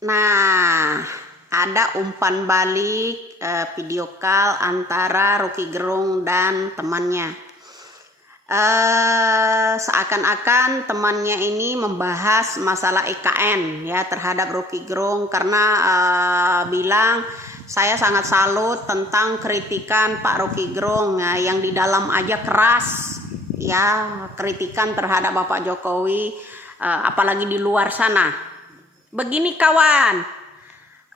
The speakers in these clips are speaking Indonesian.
Nah, ada umpan balik video call antara Rocky Gerung dan temannya. Seakan-akan temannya ini membahas masalah EKN ya terhadap Rocky Gerung karena bilang saya sangat salut tentang kritikan Pak Rocky Gerung ya, yang di dalam aja keras ya, kritikan terhadap Bapak Jokowi, apalagi di luar sana. Begini kawan,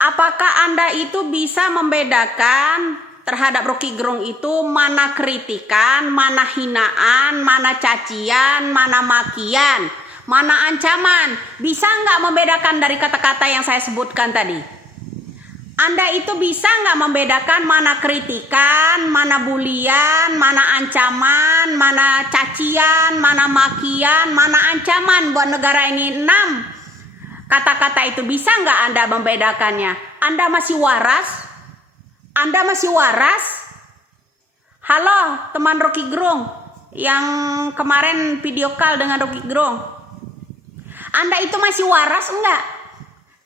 apakah Anda itu bisa membedakan terhadap Rocky Gerung itu mana kritikan, mana hinaan, mana cacian, mana makian, mana ancaman? Bisa nggak membedakan dari kata-kata yang saya sebutkan tadi? Anda itu bisa nggak membedakan mana kritikan, mana bulian, mana ancaman, mana cacian, mana makian, mana ancaman buat negara ini? 6 kata-kata itu bisa nggak Anda membedakannya? Anda masih waras? Anda masih waras? Halo teman Rocky Gerung yang kemarin video call dengan Rocky Gerung, Anda itu masih waras enggak?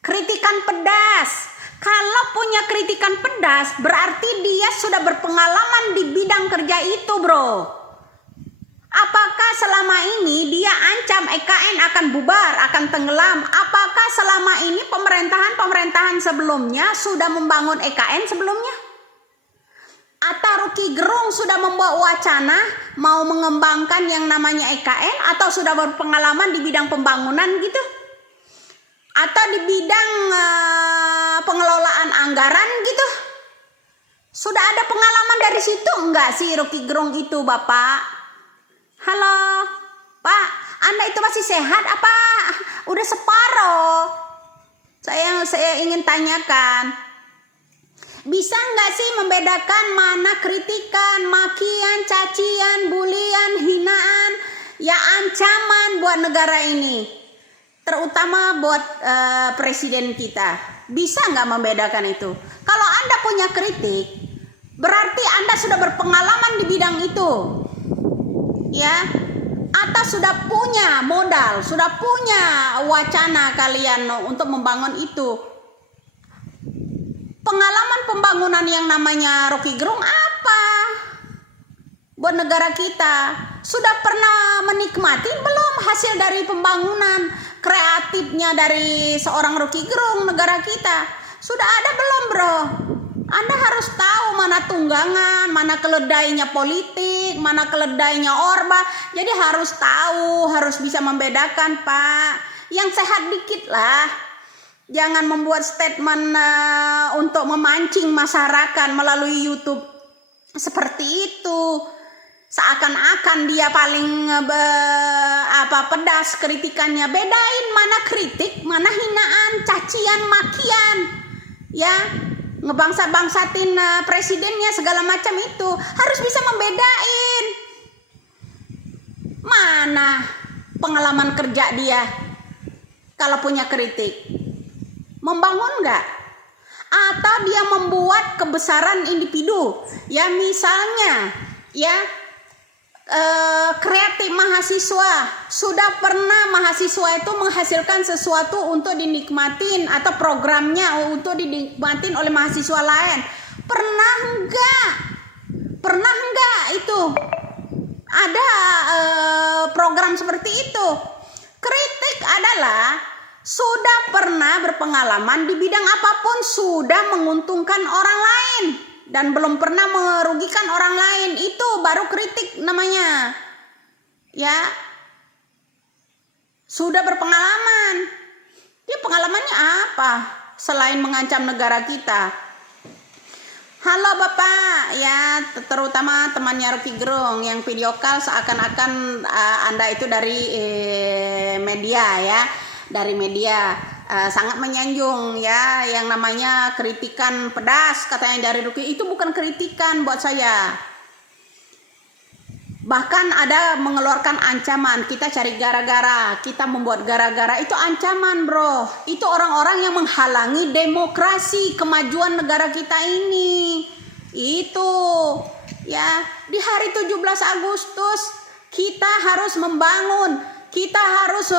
Kritikan pedas. Kalau punya kritikan pedas berarti dia sudah berpengalaman di bidang kerja itu, bro. Apakah selama ini dia ancam EKN akan bubar, akan tenggelam? Apakah selama ini pemerintahan sebelumnya sudah membangun EKN sebelumnya? Atau Rocky Gerung sudah membawa wacana mau mengembangkan yang namanya EKN, atau sudah berpengalaman di bidang pembangunan gitu? Atau di bidang pengelolaan anggaran gitu? Sudah ada pengalaman dari situ enggak sih Rocky Gerung itu, Bapak? Halo, Pak, Anda itu masih sehat apa udah separoh? Saya ingin tanyakan, bisa nggak sih membedakan mana kritikan, makian, cacian, bulian, hinaan, ya ancaman buat negara ini, terutama buat presiden kita? Bisa nggak membedakan itu? Kalau Anda punya kritik, berarti Anda sudah berpengalaman di bidang itu. Ya, atau sudah punya modal, sudah punya wacana kalian untuk membangun itu. Pengalaman pembangunan yang namanya Rocky Gerung apa buat negara kita? Sudah pernah menikmati belum hasil dari pembangunan kreatifnya dari seorang Rocky Gerung negara kita? Sudah ada belum, bro? Anda harus tahu mana tunggangan, mana keledainya politik, mana keledainya Orba. Jadi harus tahu, harus bisa membedakan, Pak. Yang sehat dikit lah. Jangan membuat statement untuk memancing masyarakat melalui YouTube seperti itu. Seakan-akan dia paling pedas kritikannya. Bedain mana kritik, mana hinaan, cacian, makian. Ya, ngebangsa-bangsatin presidennya segala macam itu harus bisa membedain. Mana pengalaman kerja dia kalau punya kritik? Membangun nggak? Atau dia membuat kebesaran individu? Ya misalnya ya kreatif mahasiswa, sudah pernah mahasiswa itu menghasilkan sesuatu untuk dinikmatin atau programnya untuk dinikmatin oleh mahasiswa lain? Pernah enggak itu ada program seperti itu? Kritik adalah sudah pernah berpengalaman di bidang apapun, sudah menguntungkan orang lain dan belum pernah merugikan orang lain, itu baru kritik namanya. Ya, sudah berpengalaman. Dia pengalamannya apa selain mengancam negara kita? Halo Bapak, ya terutama temannya Rocky Gerung yang video call seakan-akan Anda itu dari media ya, dari media. Sangat menyanjung ya yang namanya kritikan pedas katanya dari Rocky. Itu bukan kritikan buat saya. Bahkan ada mengeluarkan ancaman, kita cari gara-gara, kita membuat gara-gara, itu ancaman, bro. Itu orang-orang yang menghalangi demokrasi, kemajuan negara kita ini. Itu ya, di hari 17 Agustus kita harus membangun, kita harus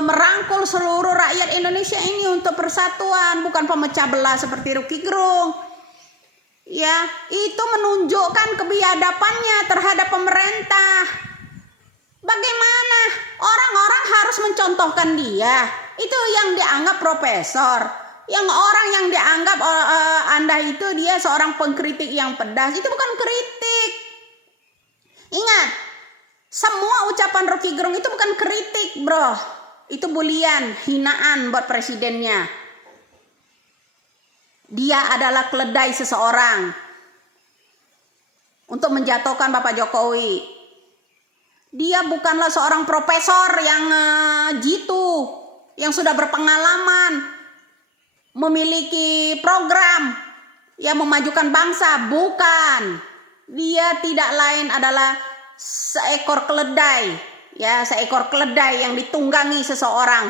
merangkul seluruh rakyat Indonesia ini untuk persatuan, bukan pemecah belah seperti Rocky Gerung. Ya, itu menunjukkan kebiadabannya terhadap pemerintah. Bagaimana orang-orang harus mencontohkan dia? Itu yang dianggap profesor, yang orang yang dianggap Anda itu dia seorang pengkritik yang pedas, itu bukan kritik. Ingat, semua ucapan Rocky Gerung itu bukan kritik, bro. Itu bulian, hinaan buat presidennya. Dia adalah keledai seseorang untuk menjatuhkan Bapak Jokowi. Dia bukanlah seorang profesor yang jitu, yang sudah berpengalaman, memiliki program yang memajukan bangsa. Bukan. Dia tidak lain adalah seekor keledai, ya, seekor keledai yang ditunggangi seseorang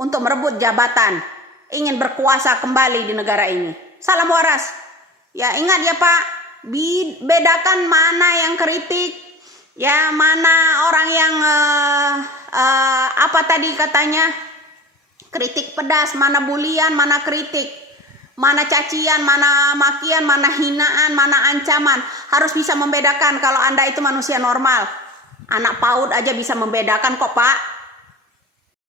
untuk merebut jabatan, ingin berkuasa kembali di negara ini. Salam waras. Ya, ingat ya Pak, bedakan mana yang kritik, ya, mana orang yang apa tadi katanya, kritik pedas, mana bulian, mana kritik, mana cacian, mana makian, mana hinaan, mana ancaman. Harus bisa membedakan. Kalau Anda itu manusia normal, anak PAUD aja bisa membedakan kok Pak.